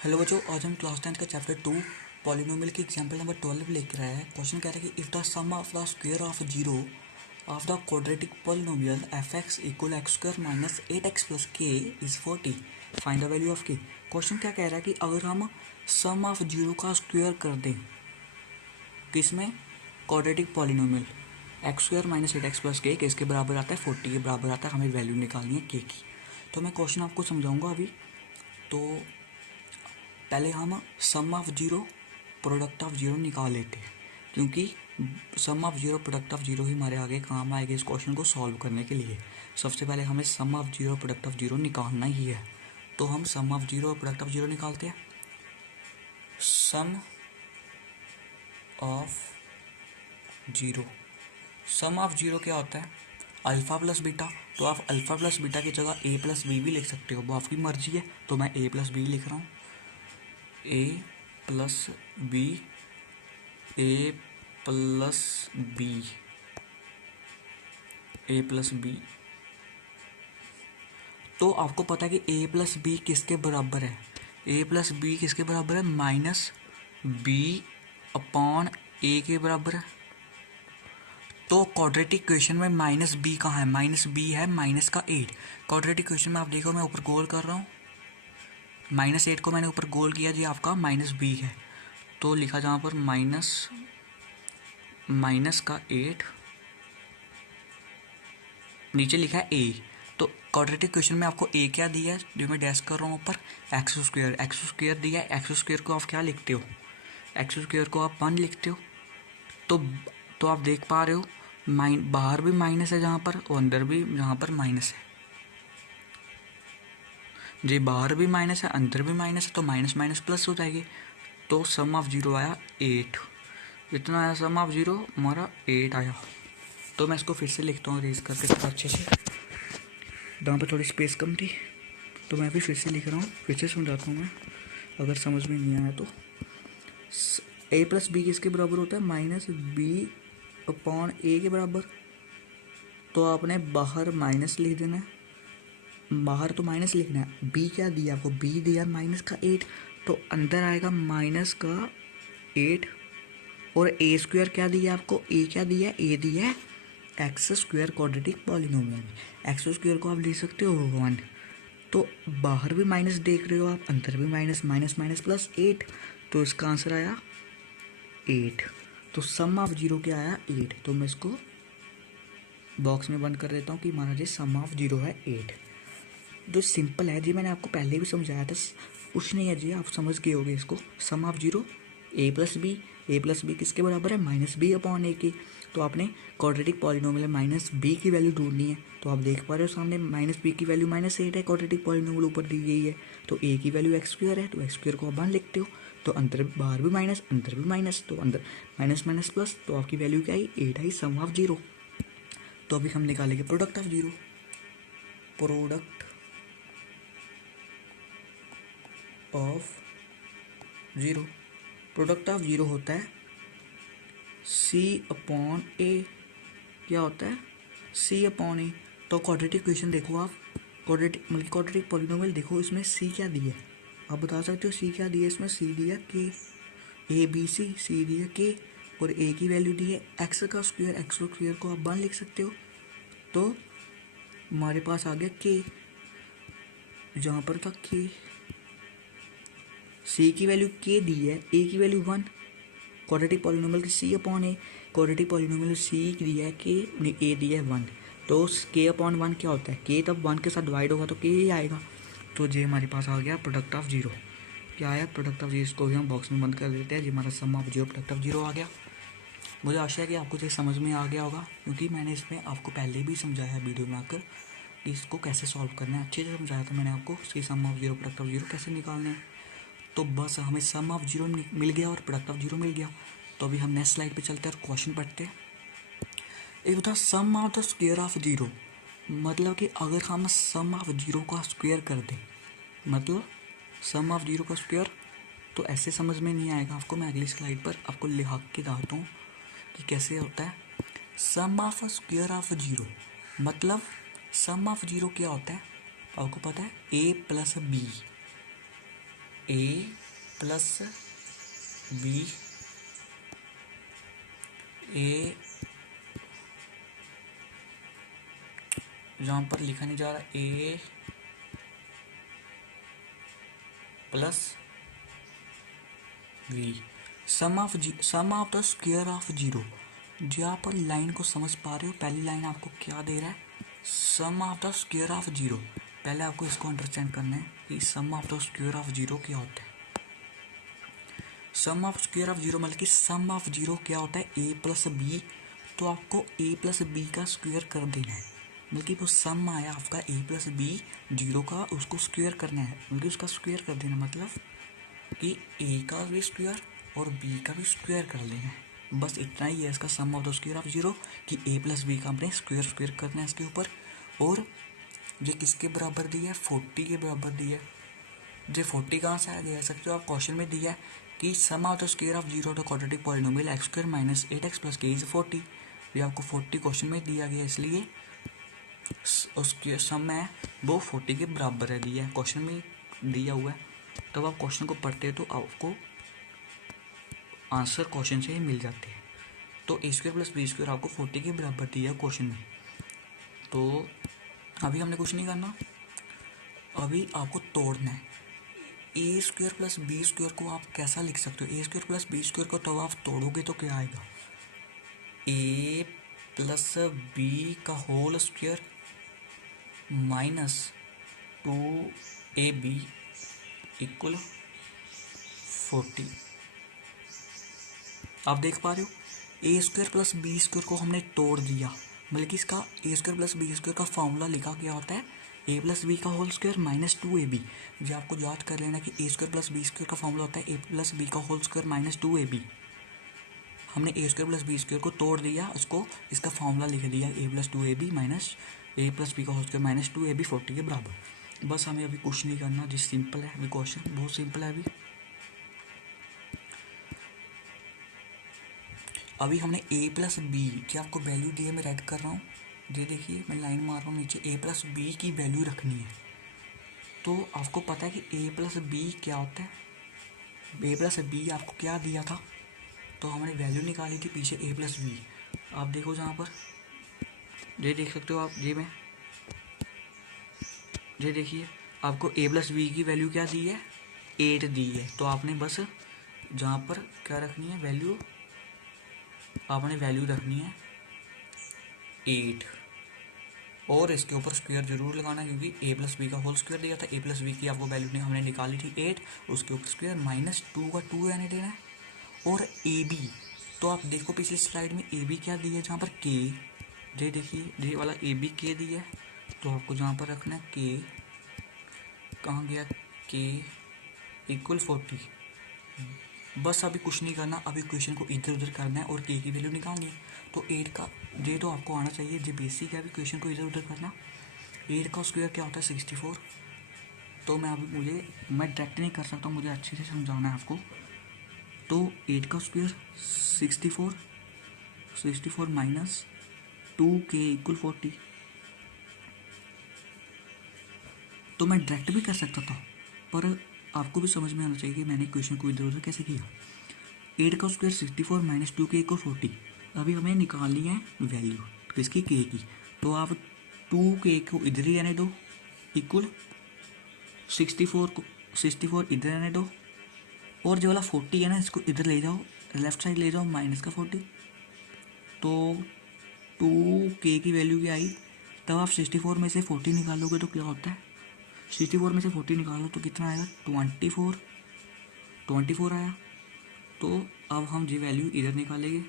Hello बच्चों, आज हम क्लास 10 का चैप्टर 2 पॉलिनोमियल की एग्जांपल नंबर 12 लेकर आए हैं। क्वेश्चन कह रहा है कि if the sum of the square of zero of the quadratic polynomial f x equal x square minus 8x plus k is 40, find the value of k. Question क्या कह रहा है कि अगर हम सम ऑफ जीरो का square कर दें किसमें, quadratic polynomial x square minus 8x plus के इसके बराबर आता है 40 के बराबर आता है। हमें वैल्यू निकालनी है के की। तो मैं क्वेश्चन आपको समझाऊंगा अभी। तो पहले हम sum of zero product of zero निकाल लेते हैं, क्योंकि sum of zero product of zero ही हमारे आगे काम आएगा इस क्वेश्चन को सॉल्व करने के लिए। सबसे पहले हमें sum of zero product of zero निकालना ही है। तो हम sum of zero product of zero निकालते हैं। Sum of zero, sum of zero क्या होता है, अल्फ़ा प्लस बीटा। तो आप अल्फ़ा प्लस बीटा की जगह ए प्लस बी भी लिख सकते हो, वो आपकी मर्जी है। तो मैं ए प्लस बी लिख रहा हूँ, ए plus b, a plus b, a plus b. तो आपको पता है कि ए प्लस बी किसके बराबर है, ए प्लस बी किसके बराबर है, माइनस बी अपॉन ए के बराबर है। तो क्वाड्रेटिक इक्वेशन में माइनस बी कहाँ है, माइनस बी है माइनस का 8। क्वाड्रेटिक इक्वेशन में आप देखो मैं ऊपर गोल कर रहा हूँ, -8 को मैंने ऊपर गोल किया जी, आपका माइनस बी है। तो लिखा जहाँ पर माइनस का 8, नीचे लिखा है ए। तो क्वाड्रेटिक इक्वेशन में आपको ए क्या दिया है, जो मैं डैश कर रहा हूँ ऊपर, एक्स स्क्वायर दिया है। एक्स स्क्वायर को आप क्या लिखते हो, एक्स स्क्वायर को आप 1 लिखते हो। तो आप देख पा रहे हो बाहर भी माइनस है जहाँ पर, और अंदर भी जहाँ पर माइनस है जी, बाहर भी माइनस है अंदर भी माइनस है, तो माइनस माइनस प्लस हो जाएगी। तो सम ऑफ जीरो आया 8, इतना आया सम ऑफ जीरो हमारा 8 आया। तो मैं इसको फिर से लिखता हूँ रेज करके थोड़ा अच्छे से, यहाँ पर थोड़ी स्पेस कम थी तो मैं भी फिर से लिख रहा हूँ, फिर से समझाता हूँ मैं अगर समझ में नहीं आया तो। ए प्लस बी किसके बराबर होता है, माइनस बी अपॉन ए के बराबर। तो आपने बाहर माइनस लिख देना है, बाहर तो माइनस लिखना है। बी क्या दिया आपको, बी दिया माइनस का 8, तो अंदर आएगा माइनस का 8। और ए स्क्वायर क्या दिया आपको, ए क्या दिया, ए दिया है एक्स स्क्वायर क्वाड्रेटिक पॉलिनोमियल में। एक्स स्क्वायर को आप लिख सकते हो 1। तो बाहर भी माइनस देख रहे हो आप, अंदर भी माइनस, माइनस माइनस प्लस 8, तो इसका आंसर आया 8। तो सम ऑफ जीरो क्या आया 8। तो मैं इसको बॉक्स में बंद कर देता हूँ कि हमारा जी सम ऑफ जीरो है 8। जो सिंपल है जी, मैंने आपको पहले भी समझाया था, कुछ नहीं है जी, आप समझ गए होगे इसको। Sum of zero a plus b किसके बराबर है, माइनस बी अपॉन ए की। तो आपने क्वाड्रेटिक पॉलिनोमियल में माइनस बी की वैल्यू ढूंढनी है। तो आप देख पा रहे हो सामने माइनस बी की वैल्यू -8 है, क्वाड्रेटिक पॉलिनोमियल ऊपर दी गई है। तो ए की वैल्यू एक्स स्क्वायर है, तो एक्स स्क्वायर को आप 1 लिखते हो। तो अंदर बाहर भी माइनस अंदर भी माइनस, तो अंदर माइनस माइनस प्लस, तो आपकी वैल्यू क्या आई 8 आई, सम ऑफ जीरो। तो अभी हम निकालेंगे product of zero. Product of zero, product of zero होता है सी अपॉन ए। क्या होता है, सी अपॉन ए। तो क्वाड्रेटिक इक्वेशन देखो आप, क्वाड्रेटिक पॉलिनोमियल देखो, इसमें सी क्या दिया है, आप बता सकते हो सी क्या दिया है इसमें। सी दिया के, ए बी सी दिया के, और ए की वैल्यू दी है एक्स का स्क्वायर, एक्स स्क्वायर को आप 1 लिख सकते हो। तो हमारे पास आ गया के, जहाँ पर था के, सी की वैल्यू के दी है, ए की वैल्यू 1, क्वाड्रेटिक पॉलिनोमियल की सी अपॉन ए, क्वाड्रेटिक पॉलिनोमियल सी दिया है के, ए दिया है 1। तो के अपॉन 1 क्या होता है, के तब 1 के साथ डिवाइड होगा तो के ही आएगा। तो ये हमारे पास आ गया प्रोडक्ट ऑफ जीरो। क्या आया, प्रोडक्ट ऑफ जीरो। इसको भी हम बॉक्स में बंद कर देते हैं जी, हमारा sum of zero product of zero आ गया। मुझे आशा है कि आपको ये समझ में आ गया होगा, क्योंकि मैंने इसमें आपको पहले भी समझाया है वीडियो में आकर कि इसको कैसे सॉल्व करना है। अच्छे से समझाया था मैंने आपको कि sum of zero product of zero कैसे निकालना है। तो बस हमें सम ऑफ जीरो मिल गया और प्रोडक्ट ऑफ जीरो मिल गया। तो अभी हम नेक्स्ट स्लाइड पे चलते हैं और क्वेश्चन पढ़ते हैं। एक होता है sum of the square of zero, मतलब कि अगर हम सम ऑफ जीरो का स्क्वायर कर दें, मतलब सम ऑफ जीरो का स्क्वायर, तो ऐसे समझ में नहीं आएगा आपको। मैं अगली स्लाइड पर आपको लिखा के बताता हूँ कि कैसे होता है sum of square of zero. मतलब सम ऑफ जीरो क्या होता है, आपको पता है a plus b, a plus b a, यहाँ पर लिखा नहीं जा रहा, a plus b sum of the square of zero. जो आप लाइन को समझ पा रहे हो, पहली लाइन आपको क्या दे रहा है, sum of the square of zero. पहले आपको इसको अंडरस्टैंड करना है कि sum of the square of zero क्या होता है। Sum of square of zero मतलब कि सम ऑफ जीरो क्या होता है, ए प्लस बी। तो आपको ए प्लस बी का स्क्वायर कर देना है, बल्कि वो सम आया आपका ए प्लस बी जीरो का, उसको स्क्वायर करना है, बल्कि उसका स्क्वायर कर देना मतलब कि ए का भी स्क्वायर और बी का भी स्क्वायर कर लेना है। बस इतना ही है इसका sum of the square of zero, कि ए प्लस बी का हमने स्क्वायर करना है इसके ऊपर। और ये किसके बराबर दिया है, 40 के बराबर दिया है। जो 40 कहाँ से आया, दे सकते हो आप, क्वेश्चन में दिया है कि sum of the square of zero the quadratic polynomial x square minus 8x plus k is 40। ये आपको 40 क्वेश्चन में दिया गया, इसलिए उसके सम है वो 40 के बराबर है, दिया है क्वेश्चन में दिया हुआ है। तब आप क्वेश्चन को पढ़ते हैं तो आपको आंसर क्वेश्चन से ही मिल जाते हैं। तो ए स्क्वायर प्लस बी स्क्वायर आपको 40 के बराबर दिया है क्वेश्चन में। तो अभी हमने कुछ नहीं करना, अभी आपको तोड़ना है। A square plus b square को आप कैसा लिख सकते हो, a square plus b square को तब आप तोड़ोगे तो क्या आएगा, ए प्लस बी का whole square minus 2ab equal 40। आप देख पा रहे हो, a square plus b square को हमने तोड़ दिया, बल्कि इसका a square plus b square का फॉर्मूला लिखा क्या होता है, ए प्लस बी का होल स्क्वायर माइनस 2ab। जो आपको याद कर लेना कि ए स्क्वायर प्लस बी स्क्वायर का फॉर्मूला होता है ए प्लस बी का होल स्क्वायर माइनस 2ab। हमने ए स्क्वायर प्लस बी स्क्वायर को तोड़ दिया, उसको इसका फॉर्मूला लिख दिया ए प्लस 2ab माइनस ए प्लस बी का होल स्क्वायर माइनस 2ab 40 के बराबर। बस हमें अभी कुछ नहीं करना, जिस सिंपल है अभी क्वेश्चन, बहुत सिंपल है। अभी हमने ए प्लस बी की आपको वैल्यू दी है, मैं राइट कर रहा हूँ, ये देखिए मैं लाइन मार रहा हूँ नीचे, ए प्लस बी की वैल्यू रखनी है। तो आपको पता है कि ए प्लस बी क्या होता है, ए प्लस बी आपको क्या दिया था, तो हमने वैल्यू निकाली थी पीछे ए प्लस बी। आप देखो जहाँ पर, ये देख सकते हो आप, ये देखिए आपको ए प्लस बी की वैल्यू क्या दी है, 8 दी है। तो आपने बस जहाँ पर क्या रखनी है वैल्यू, आपने वैल्यू रखनी है 8 और इसके ऊपर स्क्वायर जरूर लगाना, क्योंकि ए प्लस बी का होल स्क्वायर दिया था, ए प्लस बी की आपको वैल्यू हमने निकाली थी 8, उसके ऊपर स्क्वायर माइनस 2 का 2 रहने देना है। और ए बी, तो आप देखो पिछली स्लाइड में ए बी क्या दिया है, जहाँ पर के, ये देखिए ये वाला ए बी के दिया है, तो आपको जहाँ पर रखना है के, कहाँ गया के इक्वल 40। बस अभी कुछ नहीं करना, अभी क्वेश्चन को इधर उधर करना है और के की वैल्यू निकालनी है। तो 8 का ये तो आपको आना चाहिए, जो बेसिक है, अभी क्वेश्चन को इधर उधर करना। 8 का स्क्वायर क्या होता है 64। तो मैं डायरेक्ट नहीं कर सकता, मुझे अच्छे से समझाना है आपको। तो 8 का स्क्वायर 64 माइनस 2k इक्वल 40। तो मैं डायरेक्ट भी कर सकता था, पर आपको भी समझ में आना चाहिए कि मैंने क्वेश्चन को इधर उधर कैसे किया। 8 का स्क्वायर 64 माइनस 2k इक्वल 40। अभी हमें निकालनी है वैल्यू किसकी, के की। तो आप 2k को इधर ही रहने दो, इक्वल 64 इधर रहने दो, और जो वाला 40 है ना, इसको इधर ले जाओ, लेफ्ट साइड ले जाओ, माइनस का 40। तो 2k की वैल्यू क्या आई, तब आप 64 में से 40 निकालोगे तो क्या होता है, 64 में से 40 निकालो तो कितना आएगा, 24 आया। तो अब हम जी वैल्यू इधर निकालेंगे,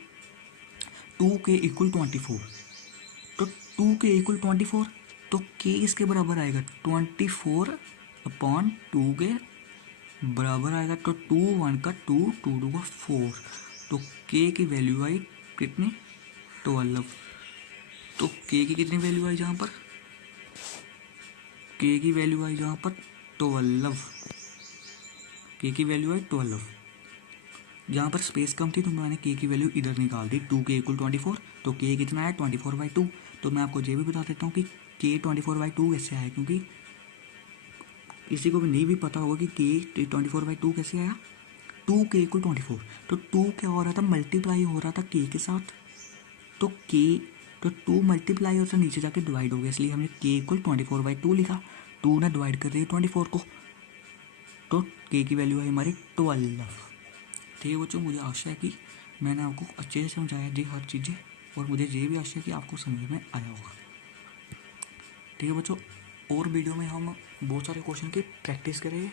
2k इक्वल 24। तो 2k इक्वल 24, तो k इसके बराबर आएगा 24/2 के बराबर आएगा। तो 2 1 का 2 2 2 का 4, तो k की वैल्यू आई कितनी, 12। तो k की कितनी वैल्यू आई जहाँ पर, k की वैल्यू आई जहाँ पर 12, k की वैल्यू आई 12। जहाँ पर स्पेस कम थी तो मैंने k की वैल्यू इधर निकाल दी, 2k इक्वल 24। तो k कितना है 24/2। तो मैं आपको ये भी बता देता हूँ कि k 24/2 कैसे आया, क्योंकि किसी को भी नहीं भी पता होगा कि के 24/2 कैसे आया, 2k=24, तो 2 क्या हो रहा था, मल्टीप्लाई हो रहा था के के साथ, तो के तो 2 मल्टीप्लाई और नीचे जाके डिवाइड हो गया, इसलिए हमने k=24/2 लिखा। 2 ने डिवाइड कर दिया 24 को, तो के की वैल्यू है हमारी 12। ठीक है बच्चों, मुझे आशा है कि मैंने आपको अच्छे से समझाया जी हर चीज़ें, और मुझे ये भी आशा है कि आपको समझ में आया होगा। ठीक है बच्चों, और वीडियो में हम बहुत सारे क्वेश्चन की प्रैक्टिस करेंगे।